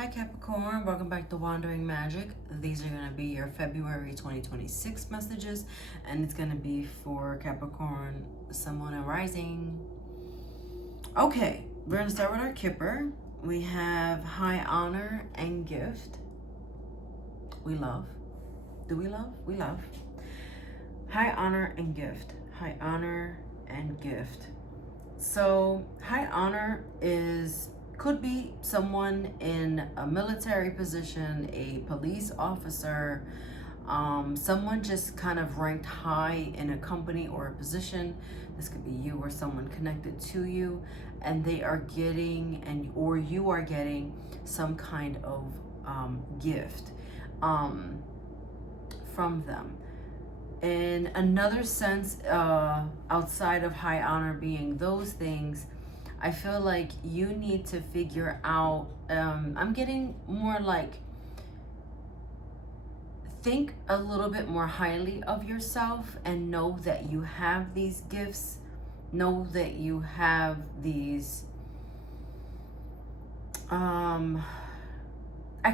Hi Capricorn, welcome back to Wandering Magic. These are going to be your February 2026 messages, and it's going to be for Capricorn, Sun, Moon, and Rising. Okay, we're going to start with our Kipper. We have high honor and gift. We love. Do we love? We love. High honor and gift. High honor and gift. So high honor could be someone in a military position, a police officer, someone just kind of ranked high in a company or a position. This could be you or someone connected to you, and they are getting, or you are getting some kind of gift from them. In another sense, outside of high honor being those things, I feel like you need to figure out, I'm getting more like, think a little bit more highly of yourself and know that you have these gifts. Know that you have these, I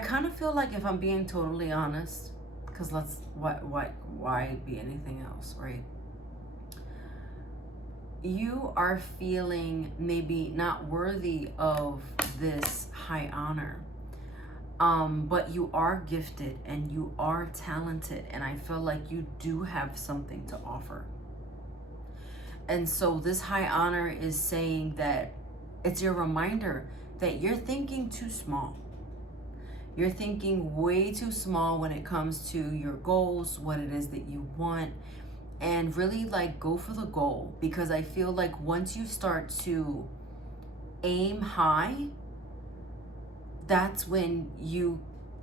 kind of feel like, if I'm being totally honest, because why be anything else, right? You are feeling maybe not worthy of this high honor, but you are gifted and you are talented, and I feel like you do have something to offer. And so this high honor is saying that it's your reminder that you're thinking too small. You're thinking way too small when it comes to your goals, what it is that you want, and really like go for the goal. Because I feel like once you start to aim high, that's when you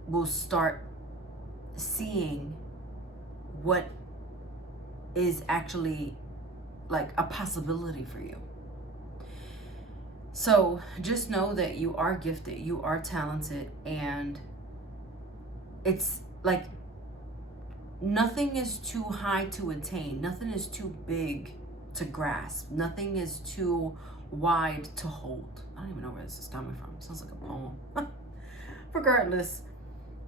will start seeing what is actually like a possibility for you. So just know that you are gifted, you are talented, and it's like nothing is too high to attain. Nothing is too big to grasp. Nothing is too wide to hold. I don't even know where this is coming from. It sounds like a poem. Regardless,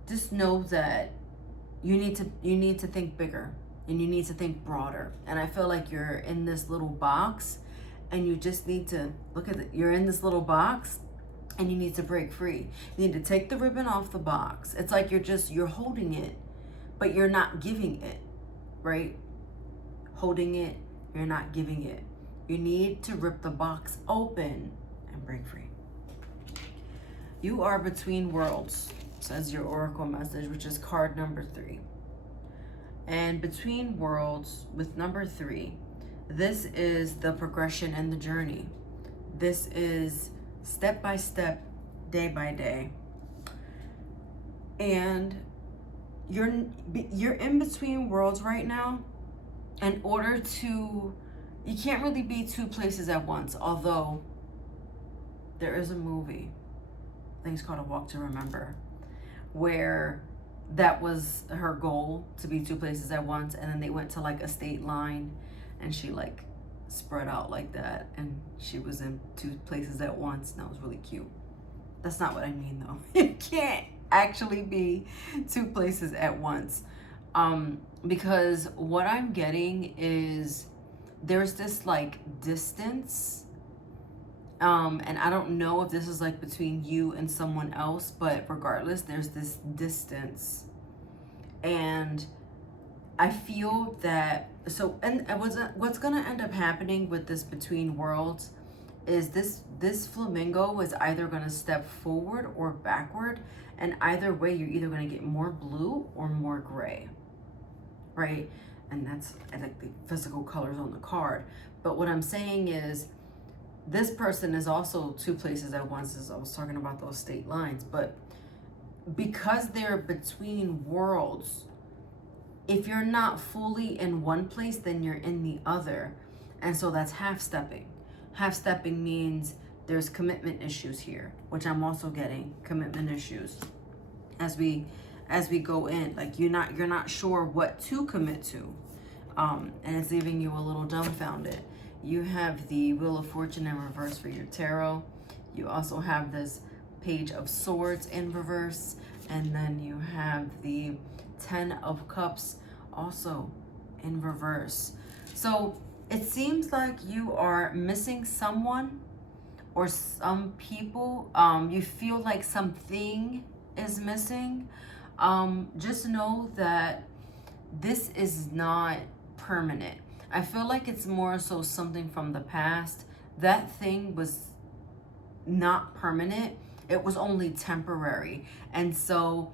just know that you need to think bigger, and you need to think broader. And I feel like you're in this little box, and you just need to look at it. You're in this little box and you need to break free. You need to take the ribbon off the box. It's like you're holding it, but you're not giving it, right? Holding it, you're not giving it. You need to rip the box open and break free. You are between worlds, says your oracle message, which is card number 3. And between worlds with number 3, this is the progression and the journey. This is step by step, day by day. And you're in between worlds right now. In order to, you can't really be two places at once, although there is a movie, I think it's called A Walk to Remember, where that was her goal, to be two places at once, and then they went to like a state line, and she like spread out like that, and she was in two places at once, and that was really cute. That's not what I mean though. You can't actually be two places at once, because what I'm getting is there's this like distance, and I don't know if this is like between you and someone else, but regardless, there's this distance. And I feel that, and what's gonna end up happening with this between worlds is this flamingo is either gonna step forward or backward, and either way you're either gonna get more blue or more gray, right? And that's like the physical colors on the card. But what I'm saying is, this person is also two places at once, as I was talking about those state lines, but because they're between worlds, if you're not fully in one place, then you're in the other. And so that's half-stepping. Half-stepping means there's commitment issues here, which I'm also getting commitment issues as we go in. Like you're not sure what to commit to. And it's leaving you a little dumbfounded. You have the Wheel of Fortune in reverse for your tarot. You also have this Page of Swords in reverse. And then you have the 10 of Cups also in reverse. So it seems like you are missing someone or some people. You feel like something is missing. Just know that this is not permanent. I feel like it's more so something from the past. That thing was not permanent. It was only temporary. And so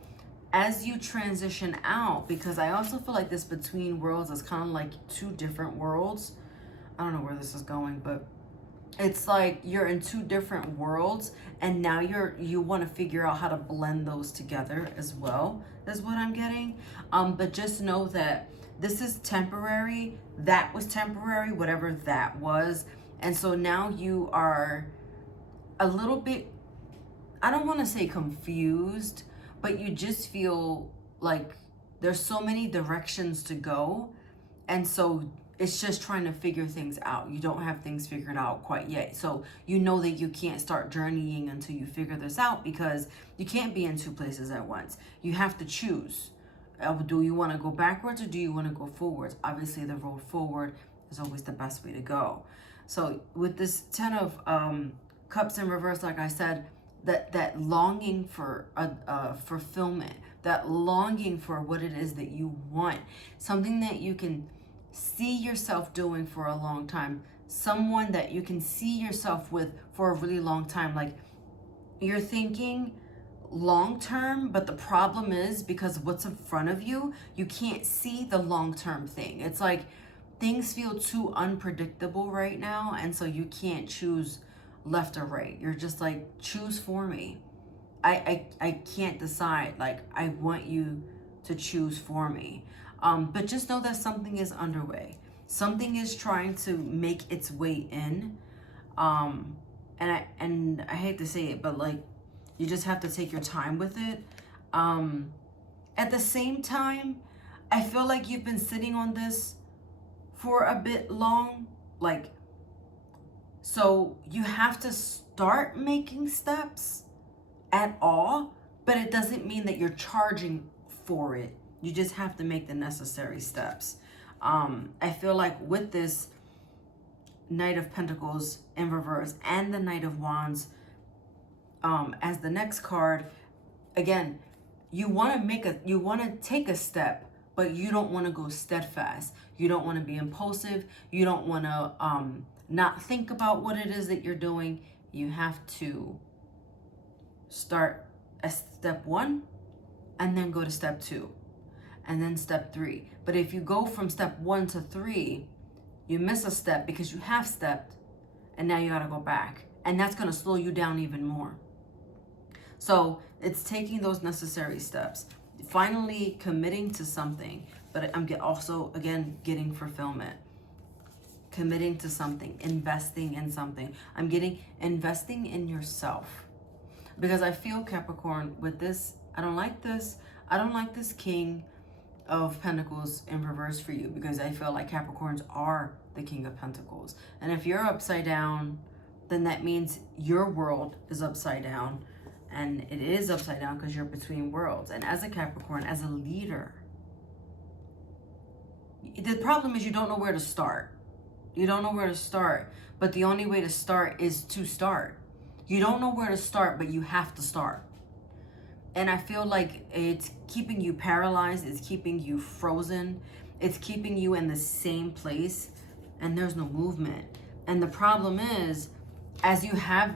as you transition out, because I also feel like this between worlds is kind of like two different worlds. I don't know where this is going, but it's like you're in two different worlds, and now you want to figure out how to blend those together as well, is what I'm getting. But just know that this is temporary. That was temporary, whatever that was. And so now you are a little bit, I don't want to say confused, but you just feel like there's so many directions to go. And so it's just trying to figure things out. You don't have things figured out quite yet. So you know that you can't start journeying until you figure this out, because you can't be in two places at once. You have to choose. Do you want to go backwards or do you want to go forwards? Obviously, the road forward is always the best way to go. So with this 10 of Cups in reverse, like I said, that longing for fulfillment, that longing for what it is that you want, something that you can see yourself doing for a long time, someone that you can see yourself with for a really long time. Like, you're thinking long term, but the problem is because of what's in front of you, you can't see the long term thing. It's like things feel too unpredictable right now, and so you can't choose left or right. You're just like, choose for me. I can't decide. Like, I want you to choose for me. But just know that something is underway. Something is trying to make its way in. And I hate to say it, but like, you just have to take your time with it. At the same time, I feel like you've been sitting on this for a bit long. Like, so you have to start making steps at all, but it doesn't mean that you're charging for it. You just have to make the necessary steps. I feel like with this Knight of Pentacles in reverse and the Knight of Wands as the next card, again, you want to take a step, but you don't want to go steadfast. You don't want to be impulsive. You don't want to not think about what it is that you're doing. You have to start at step 1 and then go to step 2 and then step 3. But if you go from step 1 to 3, you miss a step because you have stepped, and now you got to go back, and that's going to slow you down even more. So it's taking those necessary steps, finally committing to something. But I'm also, again, getting fulfillment. Committing to something, investing in something. I'm getting investing in yourself. Because I feel, Capricorn, with this, I don't like this. I don't like this King of Pentacles in reverse for you, because I feel like Capricorns are the King of Pentacles. And if you're upside down, then that means your world is upside down. And it is upside down because you're between worlds. And as a Capricorn, as a leader, the problem is you don't know where to start. You don't know where to start, but the only way to start is to start. You don't know where to start, but you have to start. And I feel like it's keeping you paralyzed. It's keeping you frozen. It's keeping you in the same place, and there's no movement. And the problem is, as you have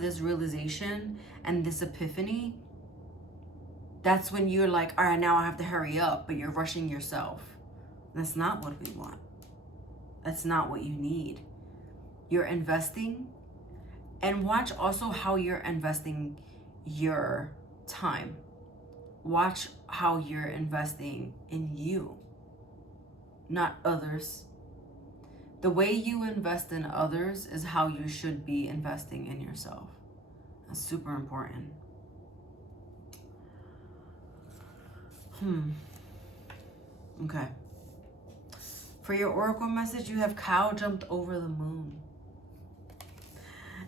this realization and this epiphany, that's when you're like, all right, now I have to hurry up, but you're rushing yourself. That's not what we want. That's not what you need. You're investing, and watch also how you're investing your time. Watch how you're investing in you, not others. The way you invest in others is how you should be investing in yourself. That's super important. Okay. For your oracle message, you have cow jumped over the moon.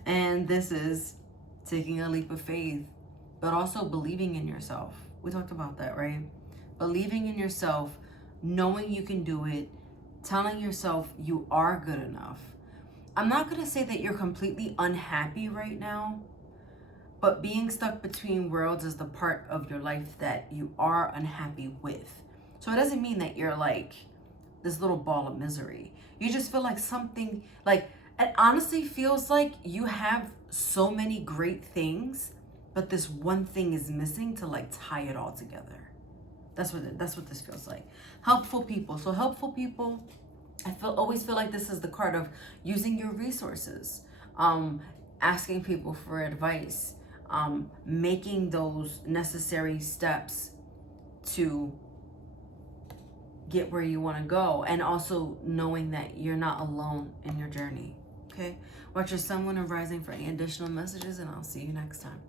And this is taking a leap of faith, but also believing in yourself. We talked about that, right? Believing in yourself, knowing you can do it, telling yourself you are good enough. I'm not going to say that you're completely unhappy right now, but being stuck between worlds is the part of your life that you are unhappy with. So it doesn't mean that you're like this little ball of misery. You just feel like something, like, it honestly feels like you have so many great things, but this one thing is missing to like tie it all together. That's what this feels like. Helpful people. So helpful people, always feel like this is the card of using your resources, asking people for advice, making those necessary steps to get where you want to go, and also knowing that you're not alone in your journey. Okay, watch your sun, moon, and rising for any additional messages, and I'll see you next time.